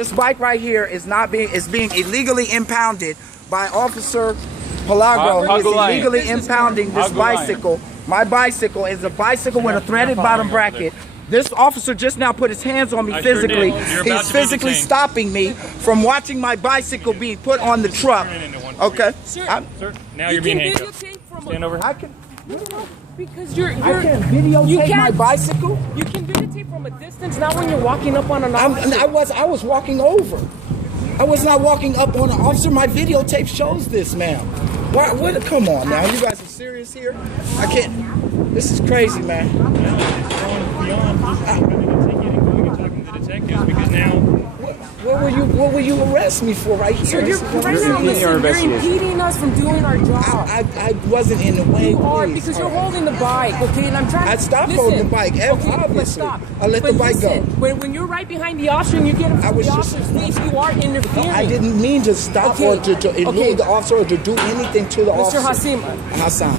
This bike right here is being illegally impounded by Officer Pelago. He's illegally impounding this bicycle. My bicycle is a bicycle with a threaded bottom bracket. This officer just now put his hands on me physically. He's physically stopping me from watching my bicycle being put on the truck. Okay. Sir, now you're being handcuffed. Stand over. I can. Because I can videotape my bicycle. You can videotape from a distance, not when you're walking up on an officer. I was walking over. I was not walking up on an officer. My videotape shows this, ma'am. What? Come on, now. You guys are serious here? I can't. This is crazy, man. Beyond just having a ticket and going and talking to detectives because now. What will you arrest me for right here? So you're impeding us from doing our job. I wasn't in the way. You are because you're holding the bike, okay? And I'm trying to. I stopped holding the bike. Obviously, I let the bike go. When you're right behind the officer and you get him from the officer's face, you are interfering. No, I didn't mean to stop or to elude the officer or to do anything to the officer. Mr. Hassan.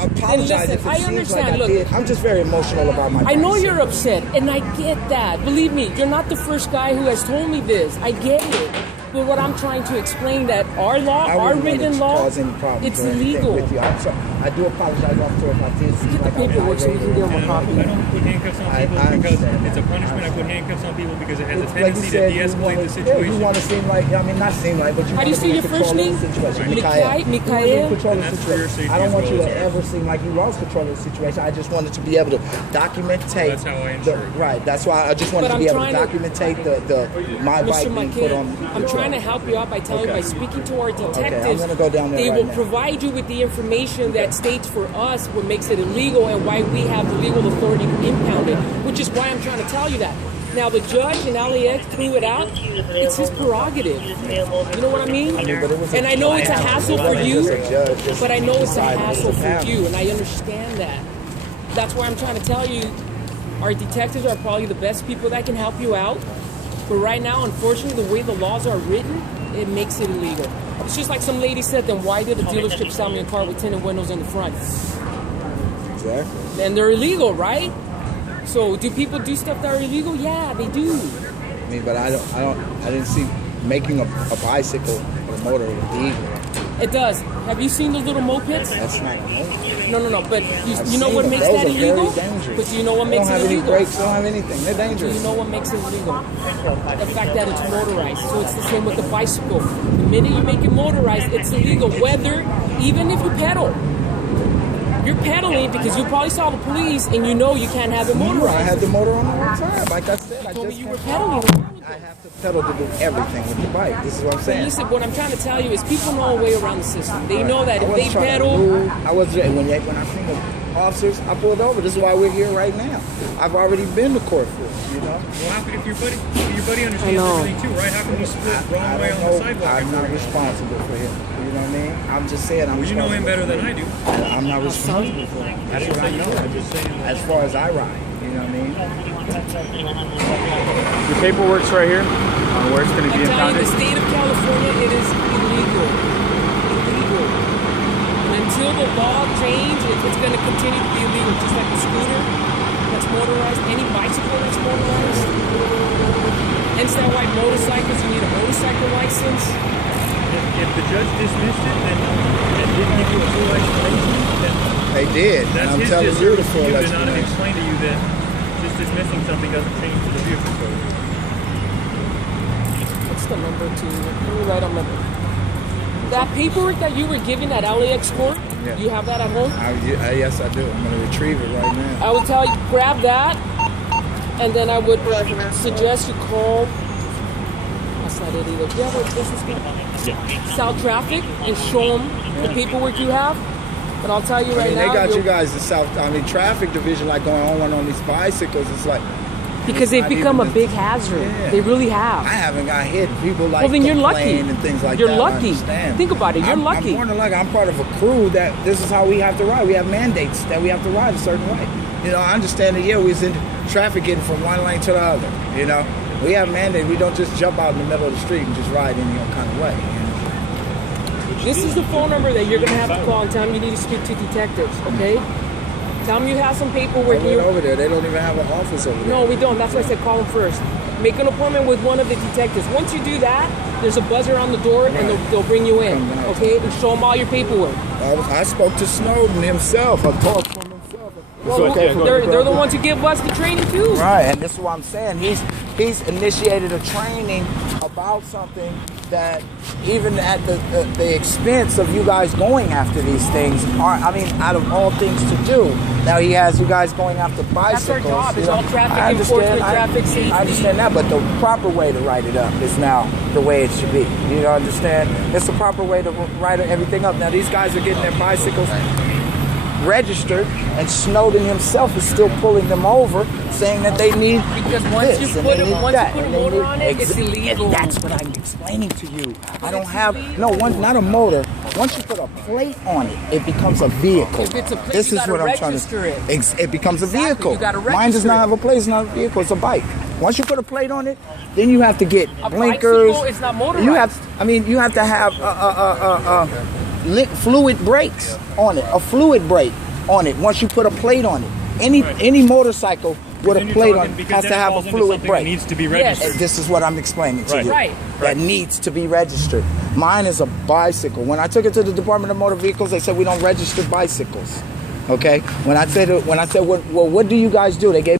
I apologize if it seems like I did. I'm just very emotional about my. I know you're upset, and I get that. Believe me, you're not the first guy who has told me this. I get it. But what I'm trying to explain that our law, our written law, it's illegal. With you. I do apologize, officer, if I did. Get the paperwork so we can give them a copy. I don't put handcuffs on people because it's a punishment. I put handcuffs on people because it has a tendency to de-escalate the situation. You want to seem like, I mean, not seem like, but you How do you say your first name? Mikhail. I don't want you to ever seem like you lost control of the situation. I just wanted to be able to document. That's how I ensure. Right. That's why I just wanted to be able to document my bike being put on. I'm trying to help you out by telling you, by speaking to our detectives, I'm gonna go down there they right will now. provide you with the information that states for us what makes it illegal and why we have the legal authority to impound it, which is why I'm trying to tell you that. Now, the judge in LAX threw it out. It's his prerogative. You know what I mean? And I know it's a hassle for you, but I know it's a hassle for you, and I understand that. That's why I'm trying to tell you, our detectives are probably the best people that can help you out. But right now, unfortunately, the way the laws are written, it makes it illegal. It's just like some lady said, then why did the dealership sell me a car with tinted windows in the front? Exactly. And they're illegal, right? So do people do stuff that are illegal? Yeah, they do. I mean, but I didn't see making a bicycle or a motor illegal. It does. Have you seen those little mopeds? That's not a moped. No. But you know what makes that illegal? But do you know what makes it illegal? They don't have any brakes. They don't have anything. They're dangerous. Do you know what makes it illegal? The fact that it's motorized. So it's the same with the bicycle. The minute you make it motorized, it's illegal. Whether, even if you pedal. You're pedaling because you probably saw the police and you know you can't have it motorized. I had the motor on all the time. Like I said, I told me just you were pedaling. I have to pedal to do everything with the bike. This is what I'm saying. Listen, what I'm trying to tell you is people know a way around the system. They know that if they pedal. I was when I seen the officers, I pulled over. This is why we're here right now. I've already been to court for it, you know. Well, how could if your buddy understands everything too, right? How can he split wrong way on the sidewalk? I'm not responsible for him. You know what I mean? I'm just saying I'm responsible. You know him better than I do. I'm not responsible for him. That's what I know. I'm just saying. As far as I ride, you know what I mean? Your paperwork's right here on where it's going to be impounded. In the state of California, it is illegal. Illegal. And until the law changes, it's going to continue to be illegal. Just like the scooter that's motorized, any bicycle that's motorized. Hence that why motorcycles, you need a motorcycle license. If the judge dismissed it and didn't give you a full explanation, then they did. That's I'm his telling you the full explanation. explanation. To not explain to you that just dismissing something doesn't change the vehicle code. What's the number to? Let me write on my. That paperwork that you were given at LAX court, you have that at home? Yes, I do. I'm going to retrieve it right now. I would tell you, grab that, and then I would suggest you call. That's not it either. Do you have a business card? South Traffic and show them the paperwork you have. But I'll tell you right now. They got you guys the traffic division like going on these bicycles. It's like. Because they've become a big hazard. Yeah. They really have. I haven't got hit. People like well, then you're lucky. And things like you're that. Lucky. Think about it. You're lucky. I'm more than lucky. I'm part of a crew that this is how we have to ride. We have mandates that we have to ride a certain way. You know, I understand that. Yeah, we was in traffic getting from one lane to the other. You know, we have mandates. We don't just jump out in the middle of the street and just ride any kind of way. You know? This is the phone number that you're going to have to call and tell them you need to speak to detectives. Okay. Tell them you have some paperwork. Over there. They don't even have an office over there. No, we don't. That's why I said call them first. make an appointment with one of the detectives. Once you do that, there's a buzzer on the door, and they'll bring you in, okay? And show them all your paperwork. I spoke to Snowden himself. I talked to him himself. Well, they're the ones who give us the training too. Right, and this is what I'm saying. He's initiated a training about something that, even at the expense of you guys going after these things, out of all things to do. Now he has you guys going after bicycles. That's our job. It's all traffic enforcement, traffic safety. I understand that, but the proper way to write it up is now the way it should be. You understand? It's the proper way to write everything up. Now these guys are getting their bicycles registered, and Snowden himself is still pulling them over, saying that they need because once you put a motor on it, it's illegal. And that's what I'm explaining to you. I don't have not a motor. Once you put a plate on it, it becomes a vehicle. If it's a plate, this you is what I'm trying register to. it. It becomes a vehicle. You gotta register Mine does not have a plate. It's not a vehicle. It's a bike. Once you put a plate on it, then you have to get blinkers. Bicycle, it's not motorized. You have to have fluid brakes on it. A fluid brake on it. Once you put a plate on it, any motorcycle with a plate on it has to have a fluid brake. Needs to be registered. Yes. This is what I'm explaining to you. Right. That needs to be registered. Mine is a bicycle. When I took it to the Department of Motor Vehicles, they said we don't register bicycles. Okay. When I said, well, what do you guys do? They gave